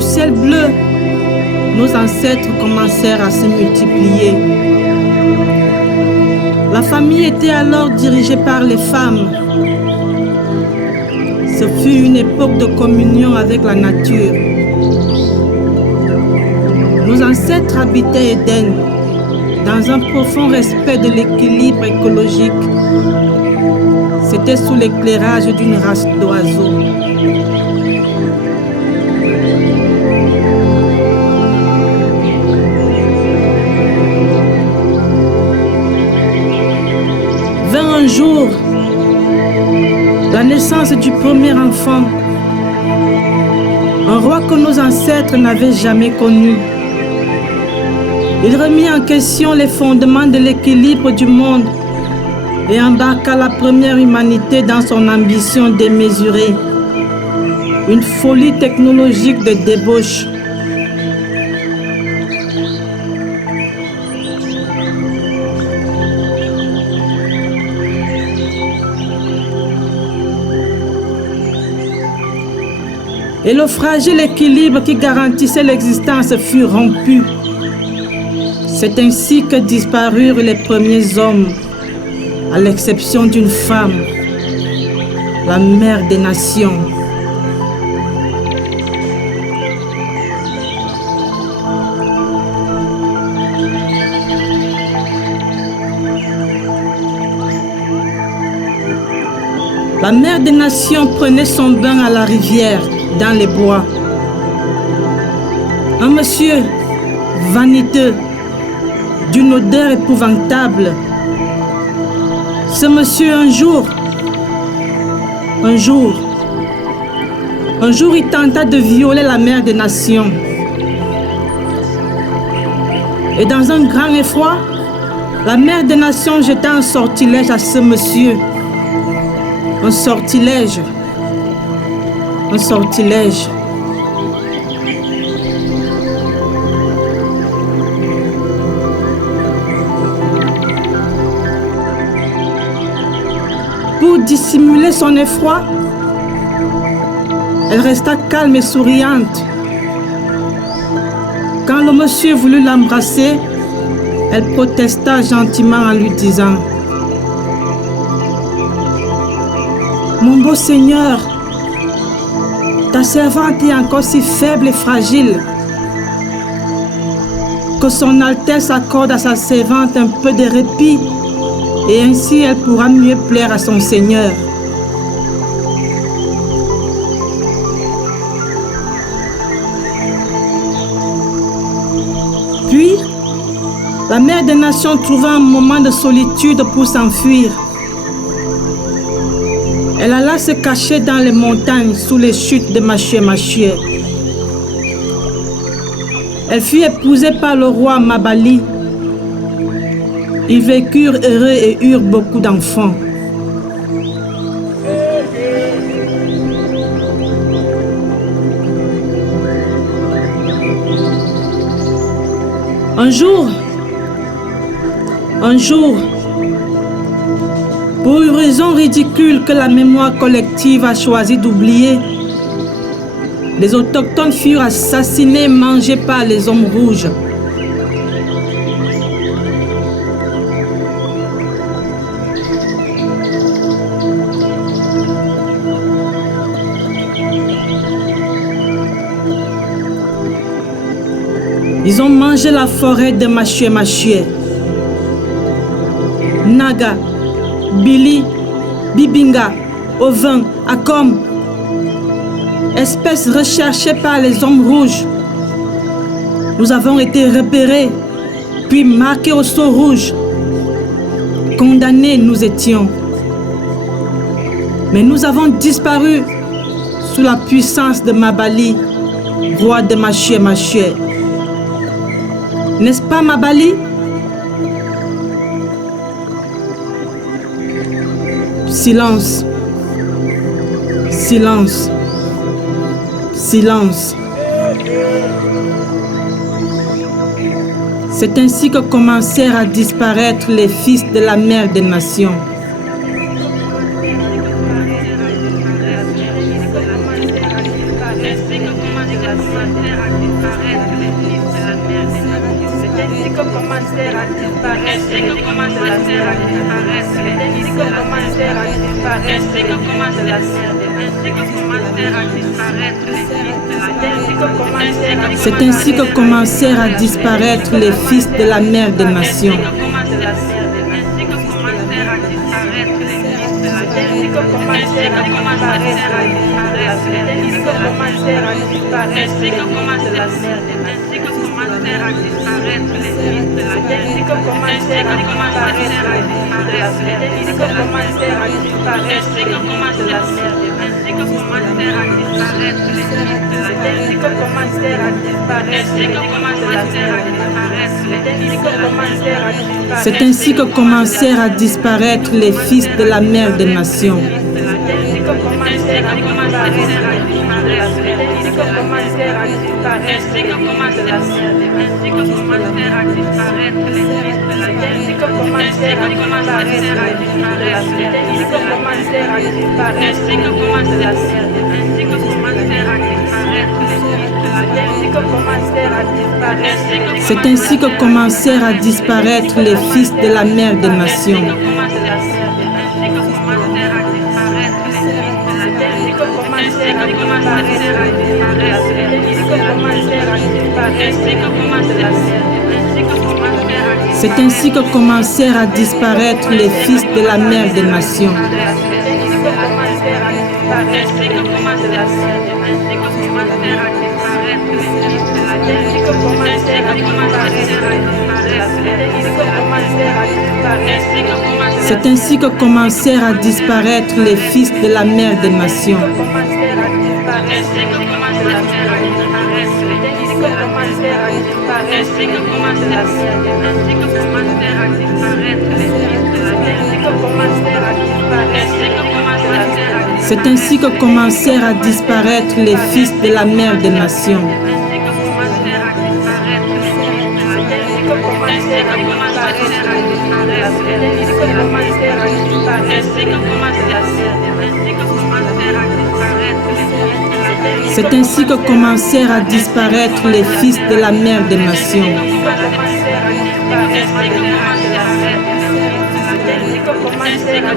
au ciel bleu, nos ancêtres commencèrent à se multiplier. La famille était alors dirigée par les femmes. Ce fut une époque de communion avec la nature. Nos ancêtres habitaient Éden, dans un profond respect de l'équilibre écologique. C'était sous l'éclairage d'une race d'oiseaux. Vint un jour la naissance du premier enfant, un roi que nos ancêtres n'avaient jamais connu. Il remit en question les fondements de l'équilibre du monde et embarqua la première humanité dans son ambition démesurée, une folie technologique de débauche. Et le fragile équilibre qui garantissait l'existence fut rompu. C'est ainsi que disparurent les premiers hommes, à l'exception d'une femme, la mère des nations. La mère des nations prenait son bain à la rivière, dans les bois. Un monsieur vaniteux, d'une odeur épouvantable. Ce monsieur, un jour, il tenta de violer la mère des nations. Et dans un grand effroi, la mère des nations jeta un sortilège à ce monsieur. Un sortilège. Pour dissimuler son effroi, elle resta calme et souriante. Quand le monsieur voulut l'embrasser, elle protesta gentiment en lui disant: « Mon beau Seigneur, ta servante est encore si faible et fragile que son Altesse accorde à sa servante un peu de répit et ainsi elle pourra mieux plaire à son Seigneur. » Puis, la mère des nations trouva un moment de solitude pour s'enfuir. Elle alla se cacher dans les montagnes sous les chutes de Machue. Elle fut épousée par le roi Mabali. Ils vécurent heureux et eurent beaucoup d'enfants. Un jour, pour une raison ridicule que la mémoire collective a choisi d'oublier, les autochtones furent assassinés et mangés par les hommes rouges. Ils ont mangé la forêt de Machue. Naga, Bili, Bibinga, Ovin, Akom, espèces recherchées par les hommes rouges. Nous avons été repérés, puis marqués au sceau rouge. Condamnés nous étions. Mais nous avons disparu sous la puissance de Mabali, roi de Machue. N'est-ce pas, Mabali? Silence. C'est ainsi que commencèrent à disparaître les fils de la mère des nations. C'est ainsi que commencèrent à disparaître les fils de la mère des nations. C'est ainsi que commencèrent à disparaître les fils de la mère des nations. C'est ainsi que commencèrent à disparaître les fils de la mère des nations. C'est ainsi que commencèrent à disparaître les fils de la mère des nations. C'est ainsi que commencèrent à disparaître les fils de la mère des nations. C'est ainsi que commencèrent à disparaître les fils de la mère des nations. C'est ainsi que commencèrent à disparaître les fils de la mère des nations. C'est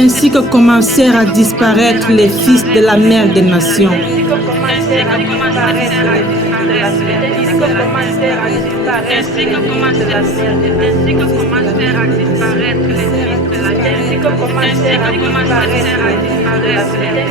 ainsi que commencèrent à disparaître les fils de la mère des nations.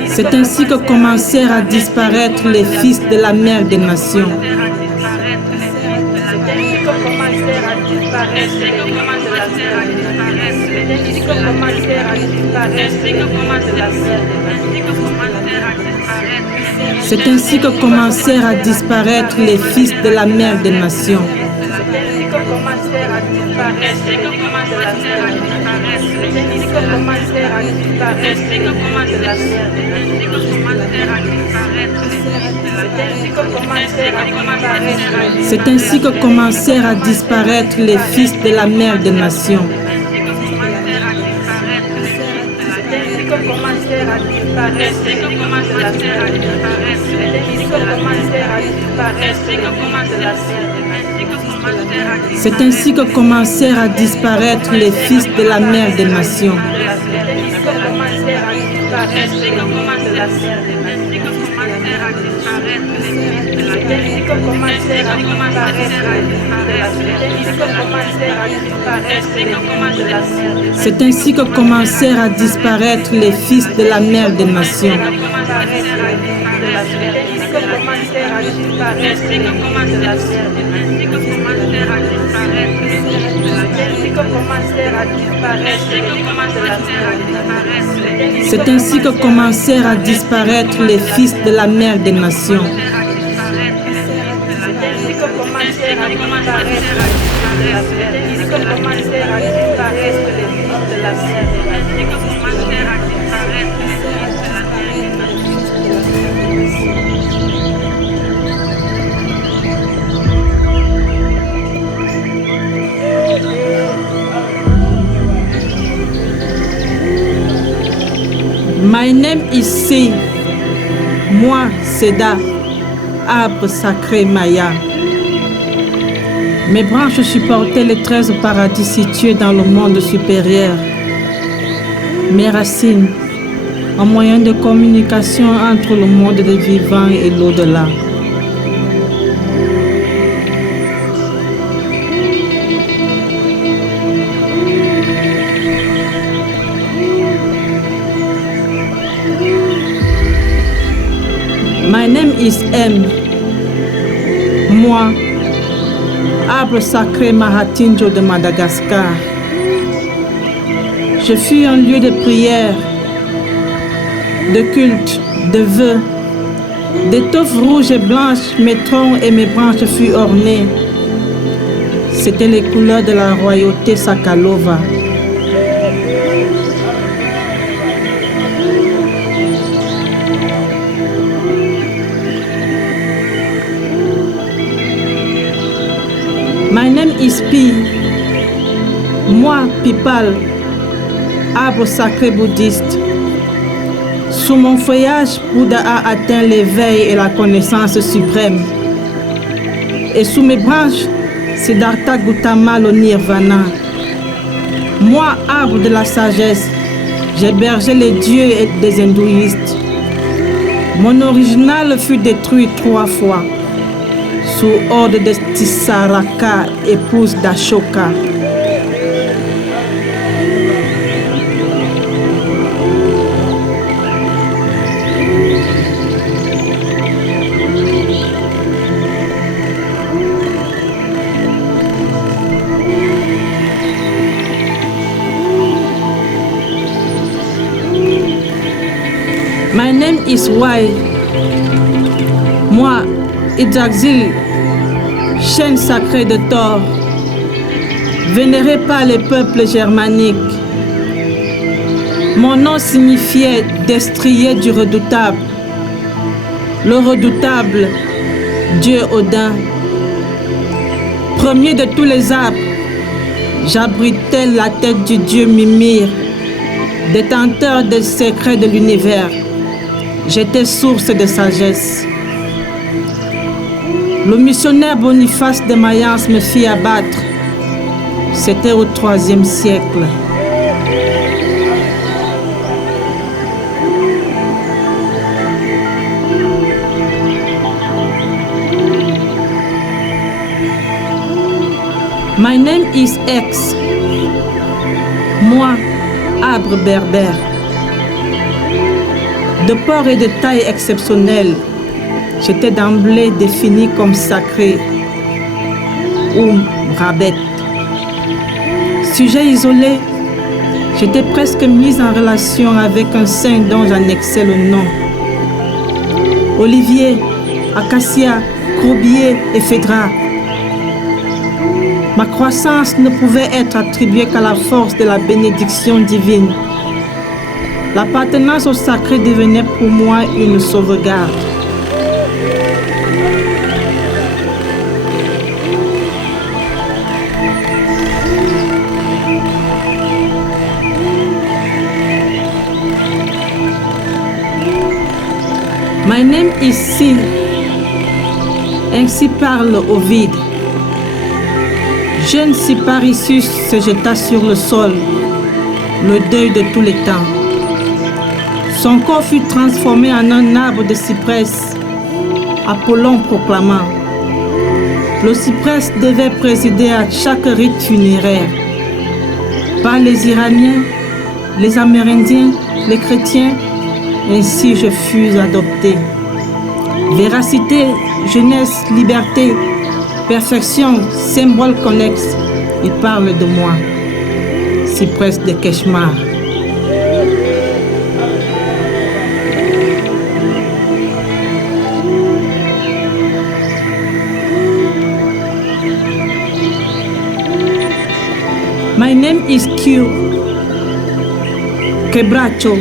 C'est ainsi que commencèrent à disparaître les fils de la mère des nations. C'est ainsi que commencèrent à disparaître les fils de la mère des nations. C'est ainsi que commencèrent à disparaître les fils de la mère des nations. C'est ainsi que commencèrent à disparaître les fils de la mère des nations. C'est ainsi que commencèrent à disparaître les fils de la mère des nations. C'est ainsi que commencèrent à disparaître les fils de la mère des nations. My name is Si. Moi, Seda, arbre sacré Maya. Mes branches supportaient les 13 paradis situés dans le monde supérieur. Mes racines, un moyen de communication entre le monde des vivants et l'au-delà. My name is M. Moi, arbre sacré Mahatinjo de Madagascar. Je fus un lieu de prière, de culte, de vœux. D'étoffes rouges et blanches, mes troncs et mes branches furent ornés. C'étaient les couleurs de la royauté Sakalova. My name is Pi. Moi, Pipal, arbre sacré bouddhiste. Sous mon feuillage, Bouddha a atteint l'éveil et la connaissance suprême. Et sous mes branches, Siddhartha Gautama le nirvana. Moi, arbre de la sagesse, j'hébergeais les dieux et des hindouistes. Mon original fut détruit 3 fois. Sous ordre de Tisaraka, épouse d'Ashoka. My name is Y. Moi, Idjaxil, chaîne sacrée de Thor, vénérée par les peuples germaniques. Mon nom signifiait destrier du redoutable. Le redoutable, Dieu Odin. Premier de tous les arbres, j'abritais la tête du dieu Mimir, détenteur des secrets de l'univers. J'étais source de sagesse. Le missionnaire Boniface de Mayence me fit abattre. C'était au IIIe siècle. My name is X. Moi, arbre berbère. De port et de taille exceptionnelle, j'étais d'emblée défini comme sacré ou brabette. Sujet isolé, j'étais presque mise en relation avec un saint dont j'annexais le nom. Olivier, acacia, corbier et phèdra. Ma croissance ne pouvait être attribuée qu'à la force de la bénédiction divine. L'appartenance au sacré devenait pour moi une sauvegarde. My name is Si. Ainsi parle Ovide. Jeune Cyparissus se jeta sur le sol, le deuil de tous les temps. Son corps fut transformé en un arbre de cyprès, Apollon proclamant. Le cyprès devait présider à chaque rite funéraire. Par les Iraniens, les Amérindiens, les chrétiens, ainsi je fus adopté. Véracité, jeunesse, liberté, perfection, symbole connexe, il parle de moi. Cyprès de Keshmar. My name is Q. Quebracho.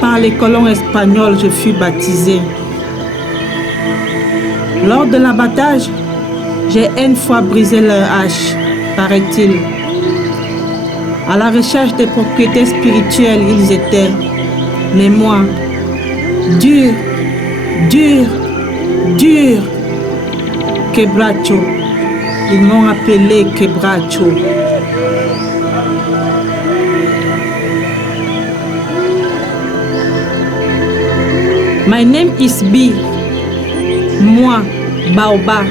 Par les colons espagnols, je fus baptisé. Lors de l'abattage, j'ai une fois brisé leur hache, paraît-il. À la recherche des propriétés spirituelles, ils étaient. Mais moi, dur, dur, dur, Quebracho. Ils m'ont appelé Quebracho. My name is B. Moi, Baobab,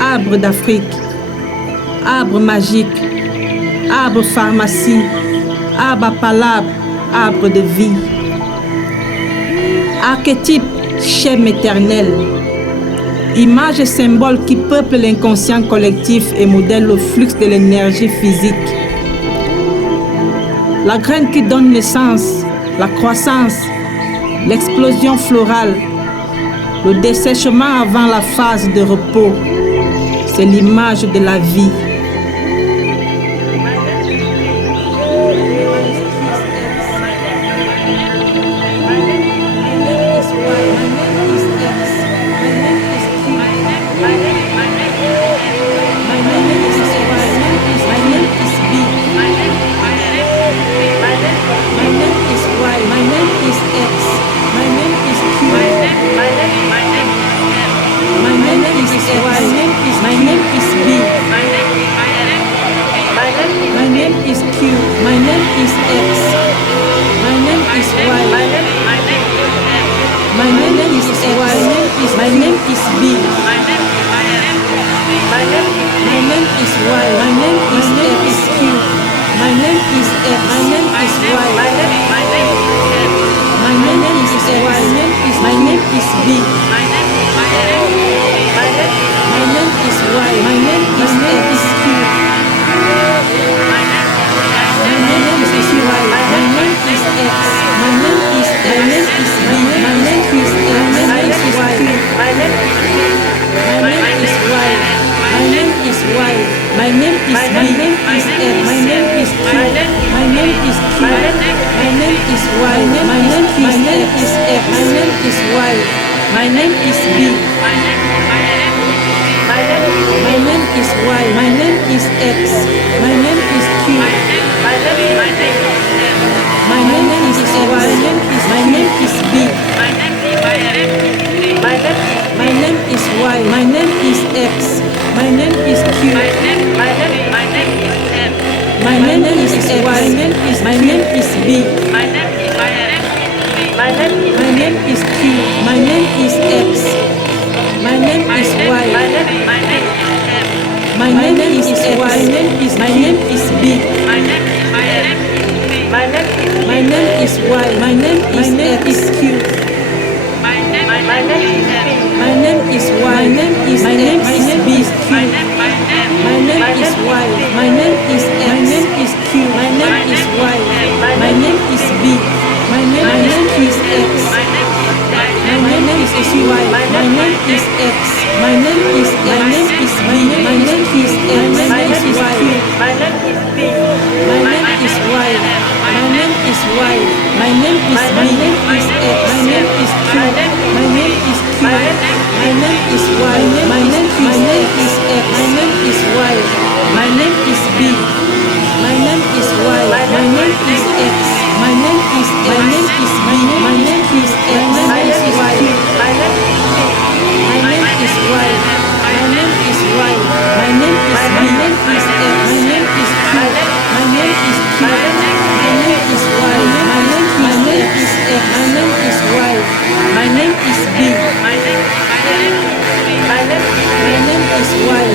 arbre d'Afrique, arbre magique, arbre pharmacie, arbre à palabre, arbre de vie. Archétype, schème éternel. Image et symbole qui peuple l'inconscient collectif et modèle le flux de l'énergie physique. La graine qui donne naissance, la croissance, l'explosion florale, le dessèchement avant la phase de repos, c'est l'image de la vie.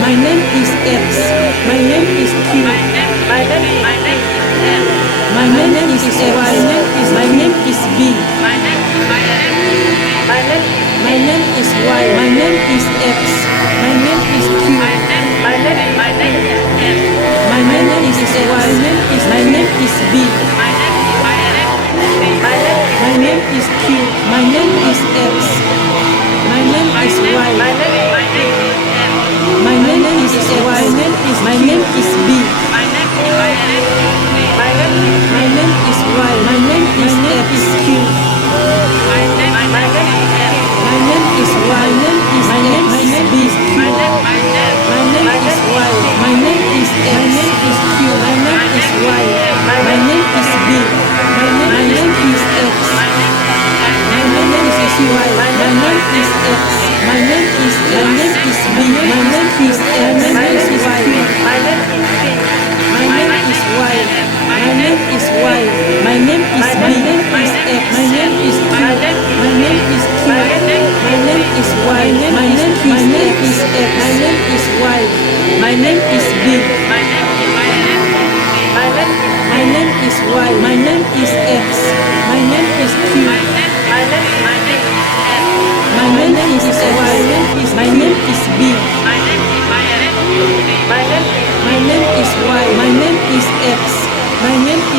My name is X. My name is Q.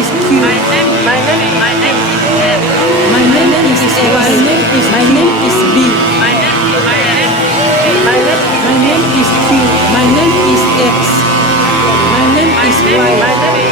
is Q. My name is Y. My name is B. My name is Q. My name is X. My name is Y.